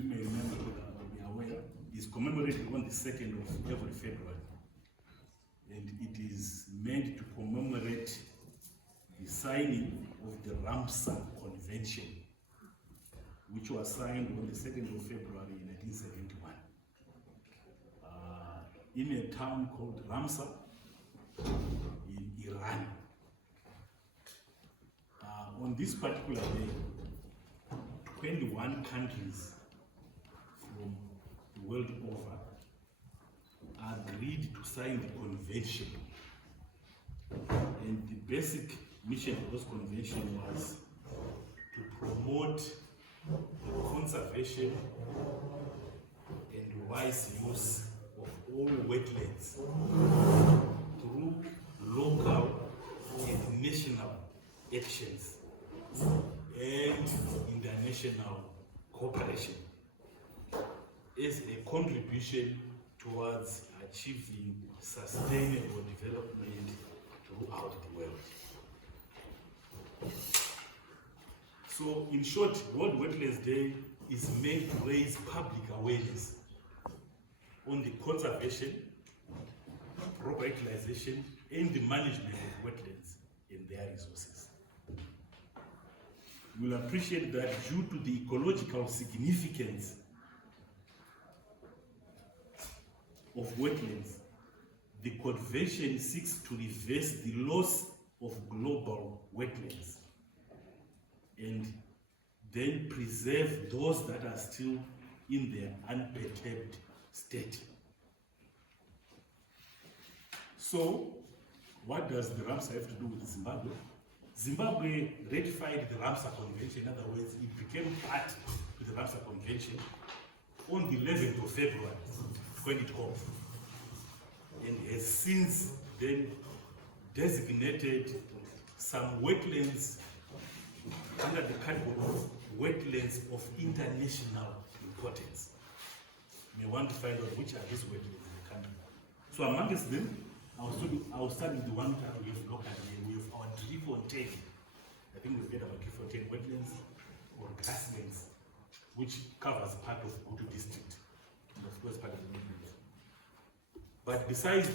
you may remember or be aware, is commemorated on the 2nd of every February. And it is meant to commemorate the signing of the Ramsar Convention, which was signed on the 2nd of February in 1971 in a town called Ramsar in Iran. On this particular day, 21 countries from the world over agreed to sign the convention. And the basic mission of this convention was to promote the conservation and wise use of all wetlands through local and national actions and international cooperation as a contribution towards achieving sustainable development throughout the world. So, in short, World Wetlands Day is meant to raise public awareness on the conservation, proper utilization, and the management of wetlands and their resources. You will appreciate that due to the ecological significance of wetlands, the convention seeks to reverse the loss of global wetlands and then preserve those that are still in their unperturbed state. So, what does the Ramsar have to do with Zimbabwe? Zimbabwe ratified the Ramsar Convention. In other words, it became part of the Ramsar Convention on the 11th of February 2012, and has since then designated some wetlands under the category of wetlands of international importance. You may want to find out which are these wetlands in the country. So amongst them, I'll start with the one that we have looked at here. We have our Driefontein. I think we've heard about Driefontein wetlands or grasslands, which covers part of Gutu district, and of course part of the Wetlands. But besides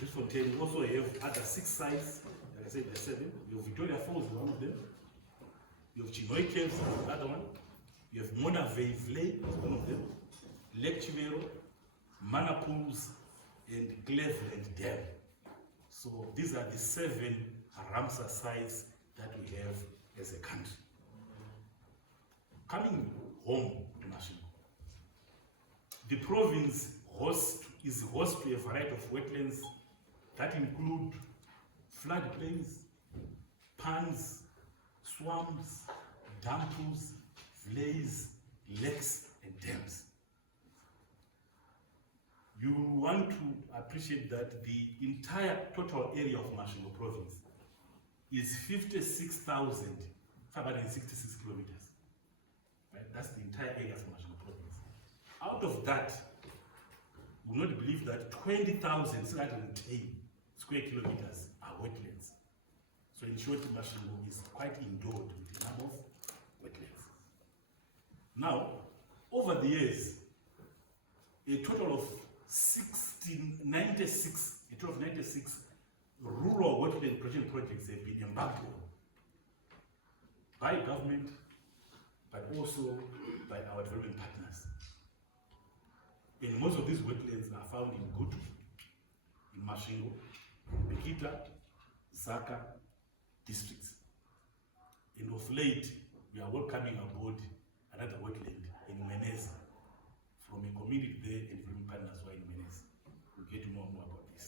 Driefontein, we also have other 6 sites. Like I said, there are 7. You have Victoria Falls, one of them. You have Chinoi Caves, the other one. You have Mona Vlei, one of them. Lake Chimero, Mana Pools, and Cleveland Dam. So these are the 7 Ramsar sites that we have as a country. Coming home to Masvingo, the province is host to a variety of wetlands that include floodplains, ponds, swamps, dam pools, vleis, lakes, and dams. You want to appreciate that the entire total area of Masvingo province is 56,566 kilometers. Right? That's the entire area of Masvingo province. Out of that, you will not believe that 20,610 square kilometers are wetlands. So in short, Masvingo is quite endowed with a number of wetlands. Now, over the years, a total of 96 rural wetland protection projects have been embarked on by government, but also by our development partners. And most of these wetlands are found in Gutu, in Masvingo, Bikita, Zaka districts. And of late, we are welcoming aboard another wetland in Menez from a community there and development partners who are in Menez. We'll get to know more about this.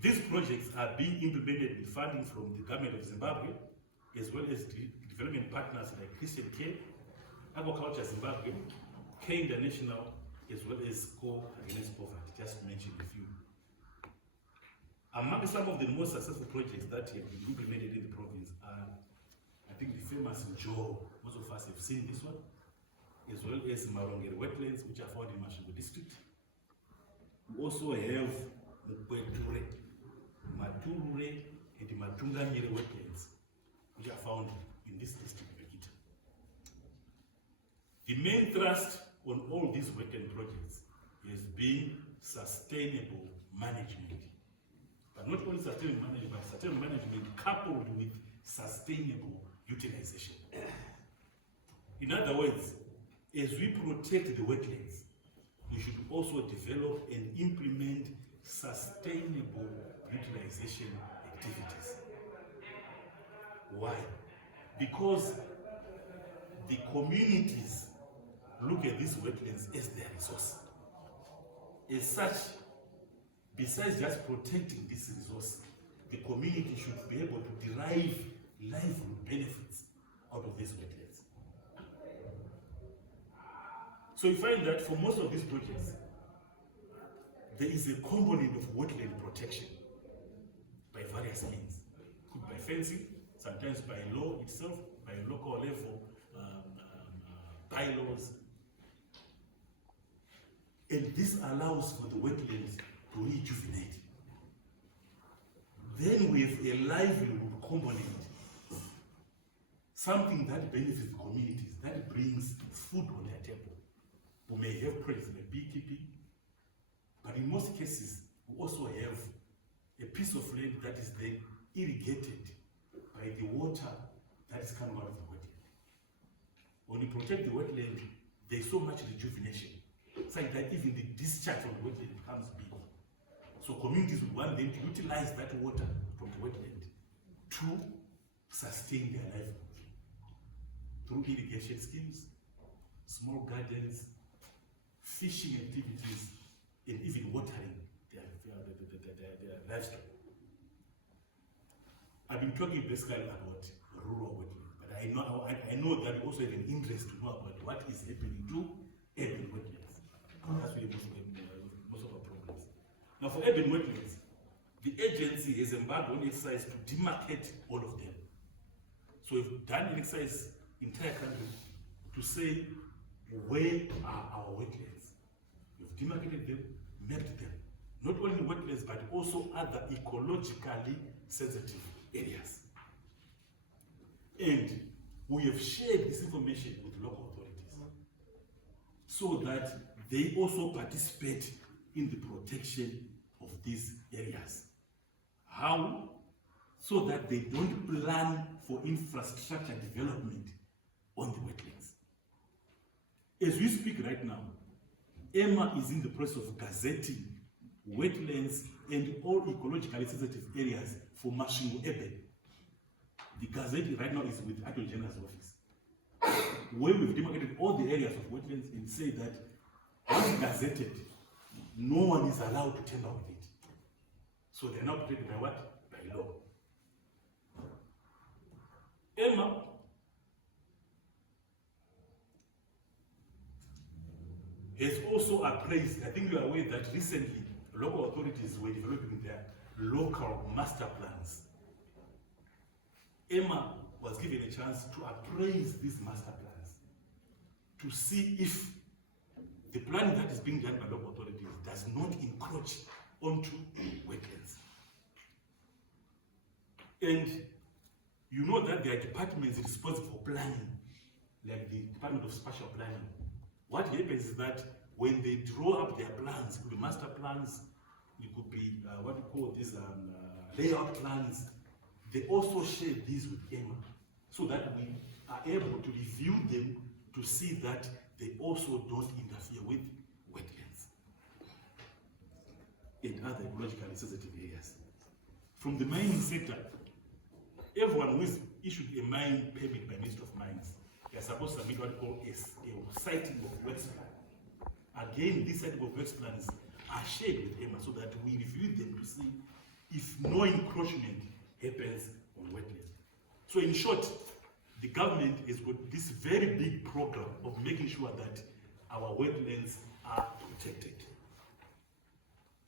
These projects are being implemented with funding from the government of Zimbabwe, as well as development partners like Christian Care, Agriculture Zimbabwe, Care International, as well as Score Against Poverty, just to mention a few. Among some of the most successful projects that have been implemented in the province are, I think, the famous Joe. Most of us have seen this one, as well as Marongere wetlands, which are found in Masvingo district. We also have Mukweture, Maturure, and Matungamire wetlands, which are found in this district, Bikita. The main thrust on all these wetland projects has been sustainable management. But not only sustainable management, but sustainable management coupled with sustainable utilization. In other words, as we protect the wetlands, we should also develop and implement sustainable utilization activities. Why? Because the communities look at these wetlands as their resource. As such, besides just protecting this resource, the community should be able to derive livelihood benefits out of these wetlands. So you find that for most of these projects, there is a component of wetland protection by various means. Could be by fencing, sometimes by law itself, by local level bylaws. And this allows for the wetlands to rejuvenate. Then we have a livelihood component, something that benefits the communities, that brings food on their table. We may have projects like beekeeping, but in most cases, we also have a piece of land that is then irrigated by the water that is coming out of the wetland. When you protect the wetland, there is so much rejuvenation. It's like that even the discharge from the wetland becomes big. So communities will want them to utilize that water from the wetland to sustain their livelihood through irrigation schemes, small gardens, fishing activities, and even watering their livestock. I've been talking basically about rural wetlands, but I know that you also have an interest to know about what is happening to urban wetlands. That's where most of our problems. Now for urban wetlands, the agency has embarked on exercise to demarcate all of them. So we've done an exercise entire country to say where are our wetlands. We've demarcated them, mapped them. Not only wetlands, but also other ecologically sensitive areas. And we have shared this information with local authorities so that they also participate in the protection of these areas. How? So that they don't plan for infrastructure development on the wetlands. As we speak right now, EMA is in the process of gazetting wetlands and all ecologically sensitive areas for Masvingo EMA. The gazette right now is with the Attorney General's office, where we've demarcated all the areas of wetlands and say that once gazetted, no one is allowed to tamper with it. So they're now protected by what? By law. EMA has also appraised, I think you are aware that recently local authorities were developing their local master plans. EMA was given a chance to appraise these master plans to see if the planning that is being done by local authorities does not encroach onto wetlands. And you know that there are departments responsible for planning, like the Department of Spatial Planning. What happens is that when they draw up their plans, it could be master plans, it could be what we call these layout plans, they also share these with EMA so that we are able to review them to see that they also don't interfere with wetlands and other ecologically sensitive areas. From the mining sector, everyone who is issued a mine permit by Ministry of Mines, they are supposed to submit what we call a siting of works plan. Again, these siting of works plans are shared with EMA so that we review them to see if no encroachment happens on wetlands. So in short, the government has got this very big program of making sure that our wetlands are protected.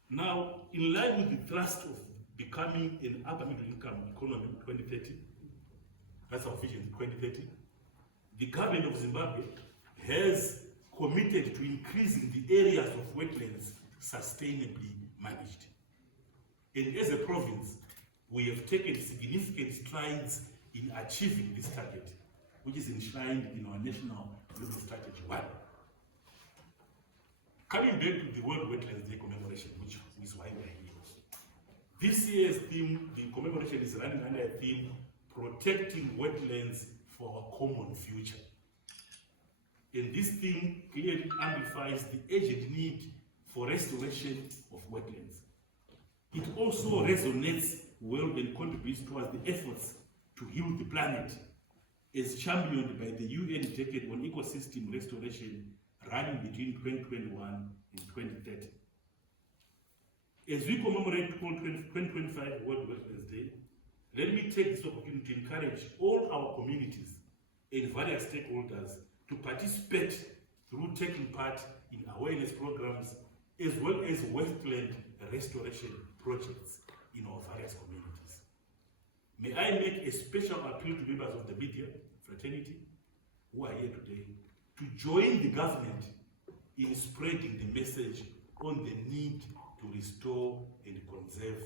Now, in line with the thrust of becoming an upper middle income economy in 2030, that's our vision 2030, the government of Zimbabwe has committed to increasing the areas of wetlands sustainably managed. And as a province, we have taken significant strides in achieving this target, which is enshrined in our national Sustainable Strategy 1. Coming back to the World Wetlands Day commemoration, which is why we are here. This year's theme, the commemoration is running under a theme, protecting wetlands for our common future. And this theme clearly amplifies the urgent need for restoration of wetlands. It also resonates well and contributes towards the efforts to heal the planet, as championed by the UN Decade on Ecosystem Restoration running between 2021 and 2030. As we commemorate 2025 World Wetlands Day, let me take this opportunity to encourage all our communities and various stakeholders to participate through taking part in awareness programs as well as wetland restoration projects in our various communities. May I make a special appeal to members of the media fraternity who are here today to join the government in spreading the message on the need to restore and conserve